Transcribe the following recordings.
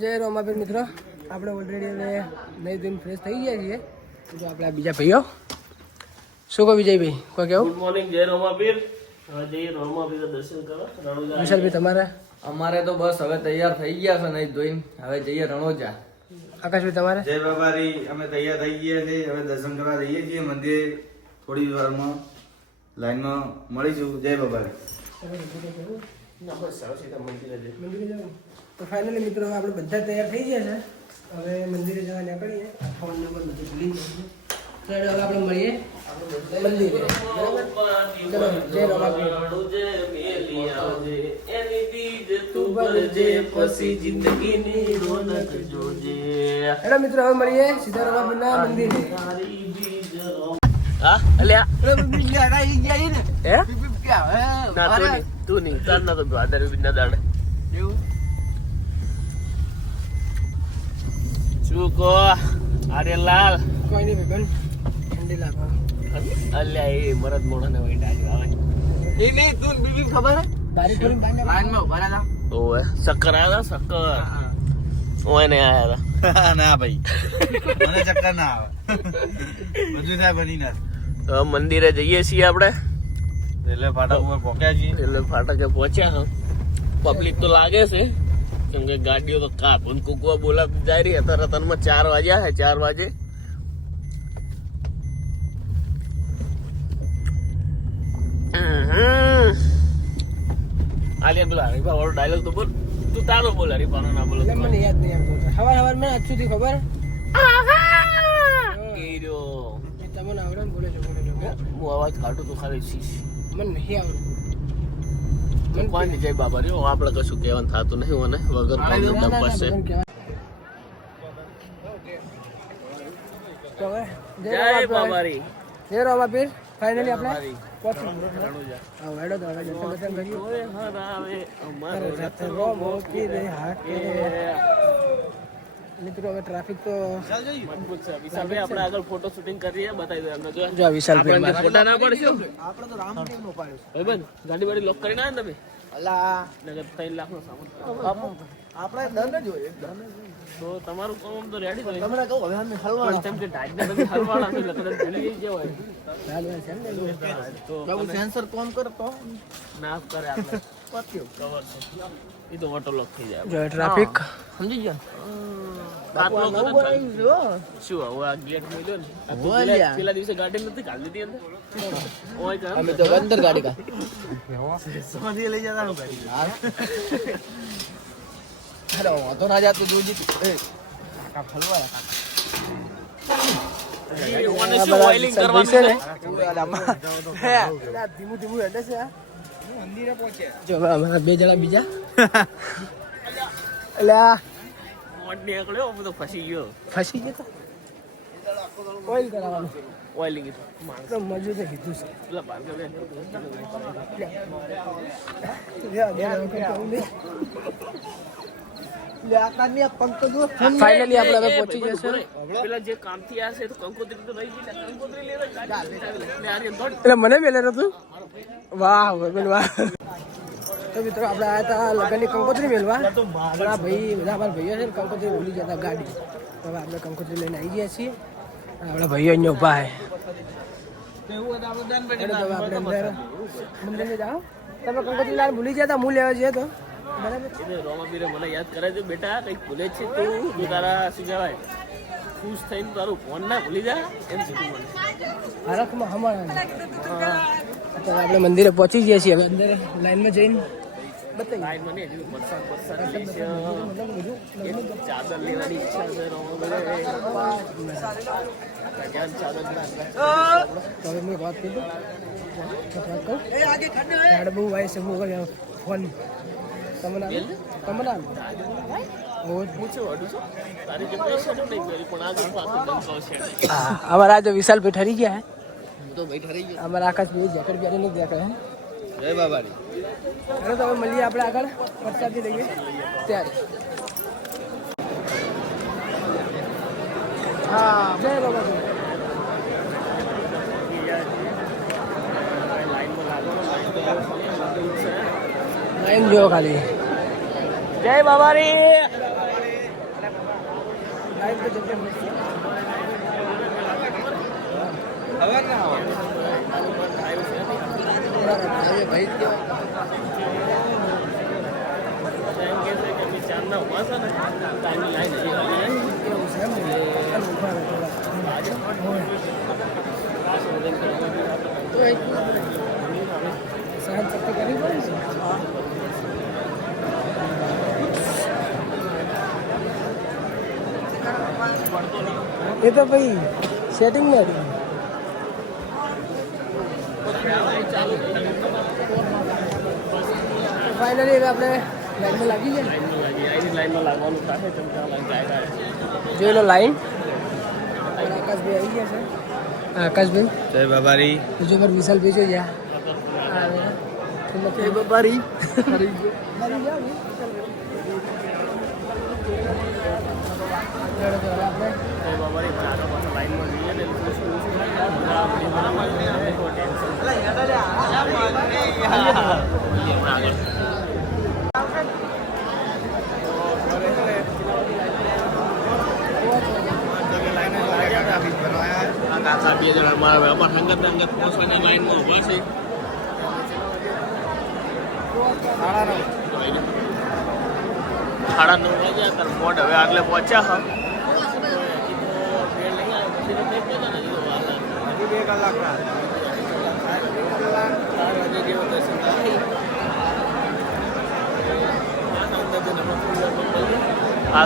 જય રોમાબેન મિત્રો. આપણે ઓલરેડી હવે નહીં દિન ફ્રેશ થઈ ગયા છીએ. જો આપણે આ બીજા ભાઈઓ. શું કહો વિજયભાઈ? કોઈ કેવું? ગુડ મોર્નિંગ જય રોમાપીર હવે જઈએ રોમાપીર દર્શન કરો. રણુજા વિશાલભાઈ તમારા? અમારે તો બસ હવે તૈયાર થઈ ગયા છે નહીં ધોઈને હવે જઈએ રણોજા. આકાશભાઈ તમારે? જય બાબારી અમે તૈયાર થઈ ગયા છે હવે દર્શન કરવા જઈએ છીએ. મંદિર થોડી વારમાં લાઈનમાં મળીશું. જય બાબારી. ના, બસ સાવ મંદિરે જઈએ. મંદિરે જવાનું. તો ફાઇનલી મિત્રો આપણે બધા તૈયાર થઈ ગયા છે. હવે મંદિરે જવા નીકળીએ. ફોન નંબર બધું ભૂલી ગયા છે. તો હવે આપણે મળીએ. મંદિરે. ચલો જય એની તું ભરજે, પછી જિંદગીની રોનક જોજે. હેલો મિત્રો હવે મળીએ સીધા રોમાબેનના મંદિરે હા અલ્યા હે? ના તું તું નહીં તાર ના તો ભાદર બી ના દાડે. શું કહો? અરે લાલ. કોઈ નહીં ભાઈ ઠંડી લાગો. અલ્યા એ મરદ મોણા ને વઈ ડાજ આવે બારી ખોલી બાંધ્યા ઓવે શક્કર આવ્યા હતા? શક્કર ને આયા હતા. ના ભાઈ. મને ચક્કર ના આવે. બધું થાય બની ના મંદિરે જઈએ છીએ આપણે. એટલે ફાટક ઉપર પહોંચ્યા છીએ. એટલે ફાટકે પહોંચ્યા હા. પબ્લિક તો લાગે છે કેમ કે ગાડીઓ તો કાપ અને કુકવા બોલા જાય રહી અત્યારે તનમાં ચાર વાગ્યા હે ચાર વાગે. આલિયા બોલા હરીફા વાળો ડાયલોગ તો બોલ. તું તારો બોલ હરીફાનો ના બોલ. મને યાદ નહીં આવતો. સવાર સવાર મેં આજ સુધી ખબર? કેરો એ તમને આવડે બોલે છે બોલે છે. હું અવાજ કાઢું તો ખાલી શીશ. મને નહીં આવડતું કોણ જય બાબા રે આપણે કશું કહેવાનું થતું નહીં મને. વગર બધાને કહેવાય. જય બાબારી. જય રોમાપીર ફાઇનલી આપણે પહોંચી ગયા. હવે મિત્રો હવે ટ્રાફિક તો મજબૂત છે વિશાલભાઈ આપણે આગળ ફોટો શૂટિંગ કરીએ બતાવી દો એમને જો જો વિશાલ આપણે ફોટા ના પડશું ભાઈબંધ ગાડી વાડી લોક કરીને આવ્યા ને તમે? નગર ત્રણ લાખ નો સામાન આપણે દંડ જોઈએ તો તમારું કામ તો રેડી હોય. તમને કહું હવે અમે હલવાના. તેમ કે ડાઈટ ને તમે હલવાના છો એટલે કદાચ ભૂલી જઈ હોય તો સેન્સર કોમ કરતો ના કરે આપણે. કવર છે એ તો ઓટો લોક થઈ જાય. જો ટ્રાફિક સમજી ગયા આટલો કરે તો ચાલે. શું હવે આ ગેટ મળ્યો ને આ તો પેલા- પેલા દિવસે ગાડી નથી કાઢી દીધી અંદર ઓય કર અમે તો અંદર ગાડી કા અરે વાંધો ના જાતું જોજી એ કાકા ફલવા ઓને શું ઓઇલિંગ કરવાનું છે ધીમું ધીમું હેડે છે આ. જો હવે અમારા બે જણા બીજા એટલે આ મોટ નીકળ્યો હું તો ફસી ગયો. ફસી ગયો ઓઇલ કરાવવાનું. ઓઇલિંગ તો મજૂરે કીધું છે. પેલા ભાર્ગવે ફાઇનલી આપણે હવે પહોંચી જશે. પેલા જે તો કંકોત્રી તો કંકોત્રી એટલે મને મેલે હતું? વાહ ભાઈ વાહ. તો મિત્રો આપણે આવ્યા હતા લગ્નની કંકોત્રી મેળવા. પણ આ ભાઈ બધા અમારા ભાઈઓ છે ને કંકોત્રી ભૂલી જતા ગાડી. તો હવે આપણે કંકોત્રી લઈને આવી ગયા છીએ. આપણા ભાઈઓ અહીંયા ઊભા છે. આપણે અંદર જાઓ. તમે કંકોત્રી લાલ ભૂલી ગયા હતા હું લેવા જઈએ તો બરાબર? મને યાદ કરાય છે બેટા કંઈક ભૂલે છે તું તારા શું કહેવાય ખુશ થઈને તારું ફોન ના ભૂલી જા એમ કીધું મને. હરખમાં હમણાં. તો આપણે મંદિરે પહોંચી ગયા છીએ. હવે અંદર લાઈનમાં જઈને બતાવીએ લાઈન મને હજુ વરસાદ વરસાદ થઈ છે એક ચાદર લેવાની ઈચ્છા છે રોમાબીરે ભગવાન ચાદર ના તો હવે મેં વાત કરી ઝાડ બહુ વાય છે બહુ વાય ફોન તમને આવે? તમને આવે? ઓહ. પૂછ્યું અડું છું તારી જે પૈસા નહીં કરી પણ આગળ પાછું ડંકાવ છે હા, અમારા આજે વિશાલ ભાઈ ઠરી ગયા હે તો ભાઈ ઠરી ગયો અમારા આકાશ ભાઈ જેકેટ પહેરી નથી દેખાય હે જય બાબારી ચાલો તો હવે મળીએ આપણે આગળ. વરસાદથી લઈએ. ત્યારે. હા જય બાબા લાઈન જો ખાલી. જય બાબારી લાઈવ તો જબરદસ્ત છે. હવે ના આવે સહન શક્તિ કરવી પડે એ તો ભાઈ સેટિંગમાં હતું ફાઇનલી હવે આપણે લાઈનમાં લાગી ગયા. લાઈનમાં લાગવાનું થાય જાય જાય જોઈ લો લાઈન આકાશભાઈ આવી ગયા છે. આકાશભાઈ. જય બાબારી. બીજો પર વિશાલભાઈ છે જ્યાં જય બાબારી. આપણે બાબારી પણ આગળ પાછળ લાઈનમાં જઈએ ને એટલે શું શું થાય ને, બધા બધી બનાવવા જોઈએ, કોઈ ટેન્શન નહીં. જઈએ હમણાં આગળ. આ કાકા બે જણા મારા વેપાર સંગત ને અંગત પહોંચવાની લાઈનમાં ઊભા છે. સાડા નવ વાગ્યા, તાર મોડ હવે આગળ પહોંચ્યા હા. બે કલાક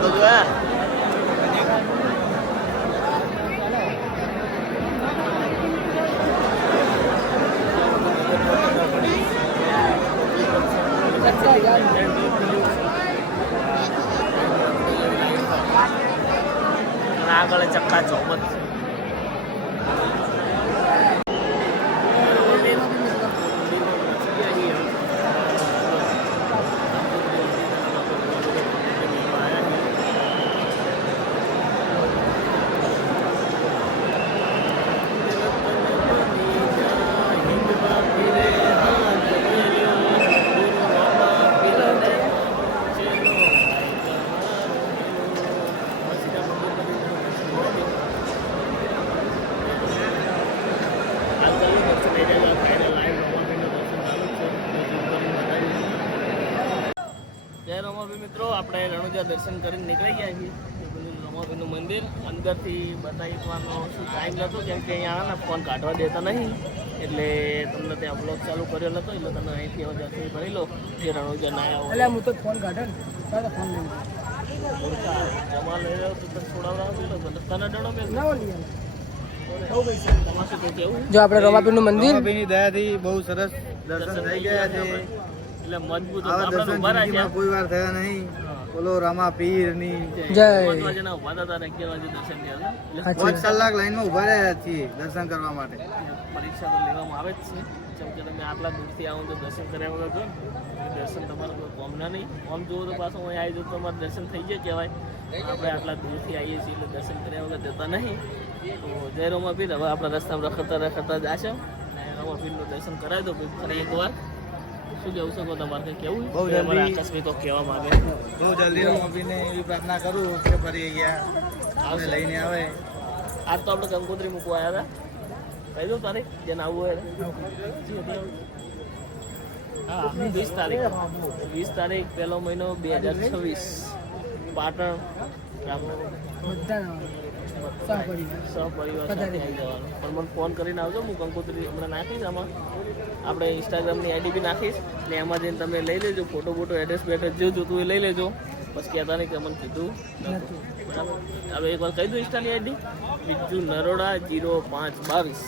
તો જોયા અને આગળ ચક્કા ચોમત જય રમાભાઈ મિત્રો આપણે રણુજા દર્શન કરીને નીકળી ગયા છીએ. રમાભાઈનું મંદિર. અંદરથી બતાવવાનો શું ટાઈમ નહોતો કેમ કે અહીંયા આવે ને ફોન કાઢવા દેતા નહીં. એટલે તમને ત્યાં બ્લોગ ચાલુ કર્યો નહોતો એટલે તમે અહીંથી હવે દર્શન કરી લો. જે રણુજા ના આવો એટલે હું તો ફોન કાઢે ને. ફોન જમા લઈ રહ્યો તો છોડાવડાવો તને ડણો બે ના જો આપણે રોમાપીરનું મંદિર બાબાની દયાથી બહુ સરસ દર્શન થઈ ગયા છે. એટલે મજબૂત આવા આપણે દર્શન જિંદગીમાં કોઈ વાર થયા નહીં. બોલો રમા પીરની જય. પાંચ વાગ્યાના ઊભા હતા તારે અગિયાર વાગે દર્શન થયા હતા. એટલે પાંચ કલાક લાઈનમાં ઊભા રહ્યા છીએ દર્શન કરવા માટે. પરીક્ષા તો લેવામાં આવે જ છે. જેમ કે તમે આટલા દૂરથી આવો તો દર્શન કર્યા વગર જો દર્શન તમારે કોઈ કોમના નહીં. આમ જુઓ તો પાછું અહીં આવી જાવ તો તમારે દર્શન થઈ જાય કહેવાય. આપણે આટલા દૂરથી આવીએ છીએ એટલે દર્શન કર્યા વગર જતા નહીં. તો જય રોમાપીર. હવે આપણે રસ્તામાં રખડતા રખડતા જાશો અને રોમાપીરનું દર્શન કરાવી દો ફરી એકવાર. શું કહેવું શકો તમારે? કેવું બહુ જલ્દી. આકાશભાઈ તો કહેવા માંગે બહુ જલ્દી રામાપીરને એવી પ્રાર્થના કરું કે ફરી ગયા આવે લઈને આવે. આજ તો આપણે કંકોત્રી મૂકવા આવ્યા હતા. કહી દઉં તારીખ જેને આવવું હોય હા વીસ તારીખ. વીસ તારીખ પહેલો મહિનો બે હજાર છવ્વીસ. પાટણ રામનગર સહપરિવાર. સહપરિવાર સાથે આવી જવાનું. પણ મને ફોન કરીને આવજો હું કંકોત્રી હમણાં નાખીશ આમાં. આપણે ઇન્સ્ટાગ્રામની આઈડી બી નાખીશ ને એમાં જઈને તમે લઈ લેજો ફોટો ફોટો એડ્રેસ બેડ્રેસ જે જોતું એ લઈ લેજો. બસ કહેતા નહીં કે મને કીધું બરાબર? હવે એક વાર કહી દઉં ઇન્સ્ટાની આઈડી બીજું નરોડા જીરો પાંચ બાવીસ.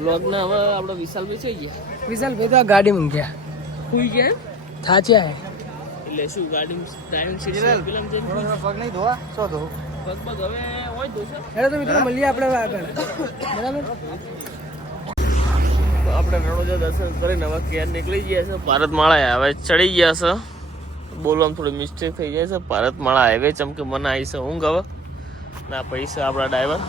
વ્લોગના હવે આપણે વિશાલભાઈ થઈ ગયા વિશાલભાઈ તો આ ગાડી મૂક્યા સુઈ ગયા થાચ્યા એટલે શું ગાડી ટાઈમ સીરિયલ ફિલ્મ છે પગ નહીં ધોવા? શું ધો પગ હવે હોય ધોશે. એટલે તો મિત્રો મળીએ આપણે આગળ. બરાબર? આપણે રણોજા દર્શન કરીને હવે કેર નીકળી ગયા છે. ભારતમાળા હાઈવે ચડી ગયા છે. બોલવામાં થોડી મિસ્ટેક થઈ જાય છે. ભારતમાળા હાઈવે ચમકે મને આવી છે ઊંઘ હવે. ના પૈસા આપણા ડ્રાઈવર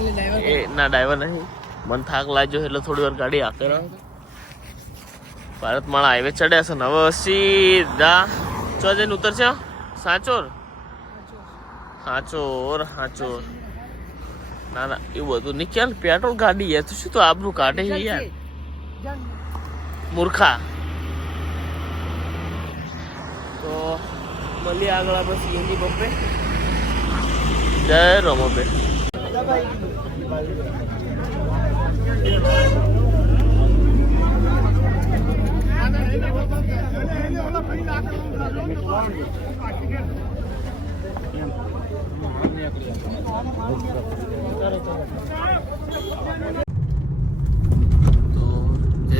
ડ્રાઈવર એ ના ડ્રાઈવર નહીં. મને થાક લાગ્યો એટલે થોડી વાર ગાડી રહો ભારતમાળા હાઈવે ચડ્યા છે. ને હવે સીધા ચો જઈને ઉતરશે? સાચોર હાચોર હાચોર. ના ના એવું બધું નહીં. ચાલ પેટ્રોલ ગાડી યાર શું તો આબરું કાઢે છે યાર? મૂર્ખા. તો મળીએ આગળ આપણે સીએનજી પંપે. જય રમોબે તો જય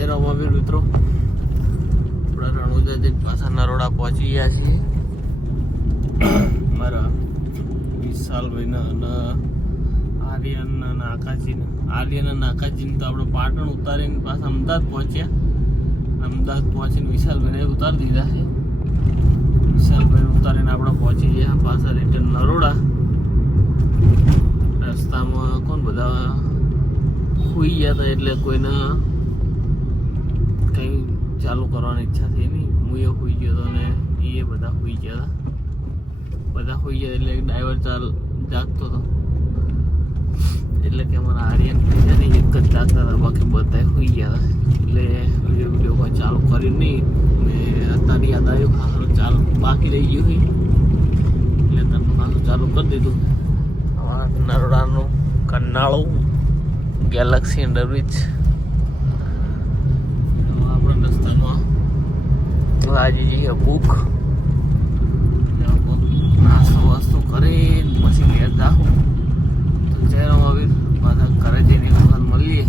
રમાવીર મિત્રો. આપણે રણુજાથી પાછા નરોડા પહોંચી ગયા છીએ. મારા વિશાલભાઈના અને આર્યનના અને આકાશજીને આર્યન અને આકાશજીને તો આપણે પાટણ ઉતારીને પાછા અમદાવાદ પહોંચ્યા. અમદાવાદ પહોંચીને વિશાલભાઈને ઉતારી દીધા છે. વિશાલભાઈને ઉતારીને આપણે પહોંચી ગયા પાછા રિટર્ન નરોડા. રસ્તામાં કોણ બધા સુઈ ગયા હતા એટલે કોઈને કંઈ ચાલુ કરવાની ઈચ્છા થઈ નહીં. હું એ સુઈ ગયો હતો ને એ બધા સુઈ ગયા હતા. બધા સુઈ ગયા એટલે ડ્રાઈવર ચાલ જાગતો હતો. એટલે કે અમારા આર્યન છે એક જ જાગતા હતા, બાકી બધા સુઈ ગયા હતા. એટલે વીડિયો વીડિયો કોઈ ચાલુ કર્યું નહીં. ને અત્યારે યાદ આવ્યું. ચાલુ બાકી રહી ગયું એટલે તમે પાછું ચાલુ કરી દીધું. નરોડાનું કન્નાળું ગેલેક્સી અંડરબ્રિજ આપણા રસ્તામાં લાજી જઈએ ભૂખ નાસ્તો વાસ્તો કરીને પછી ઘેર જાઉં તો જય રમાવીર. પાછા ઘરે જઈને એક વખત મળીએ.